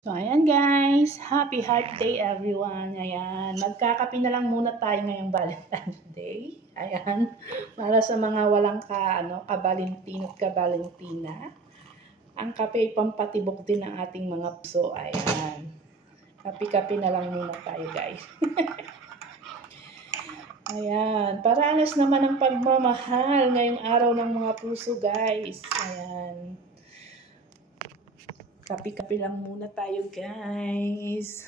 So, ayan guys. Happy Heart Day everyone. Ayan. Magkakape na lang muna tayo ngayong Valentine's Day. Ayan. Para sa mga walang kabalintino at kabalintina. Ang kape ay pampatibok din ng ating mga puso. Ayan. Kape-kape na lang muna tayo guys. Ayan. Paranas naman ang pagmamahal ngayong araw ng mga puso guys. Ayan. Kape-kape lang muna tayo, guys.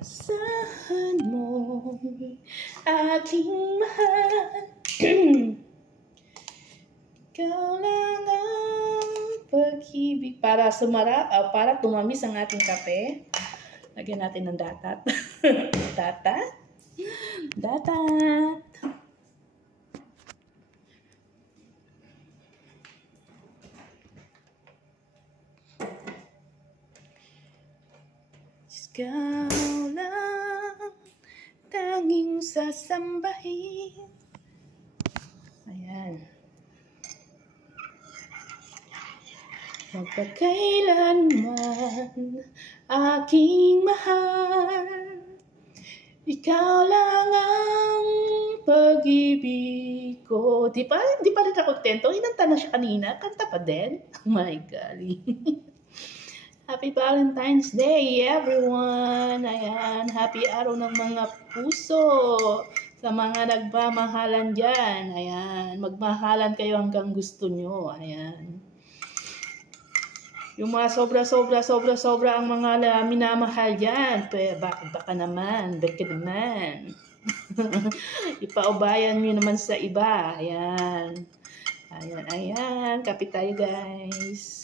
Saan mo aking mahal? Ikaw lang ang pag-ibig. Para tumamis ang ating kape. Lagyan natin ng datat. Datat. Datat. Ikaw lang tanging sasambahin. Ayan. Magpakailanman aking mahal, ikaw lang ang pag-ibig ko. Di pa rin ako kontento. Inanta na siya kanina. Kanta pa din. Oh my God. Happy Valentine's Day, everyone. Ayan. Happy araw ng mga puso. Sa mga nagmamahalan dyan. Ayan. Magmahalan kayo hanggang gusto nyo. Ayan. Yung mga sobra ang mga minamahal yan. Baka naman. Ipaubayan nyo naman sa iba. Ayan. Ayan. Kapit tayo guys.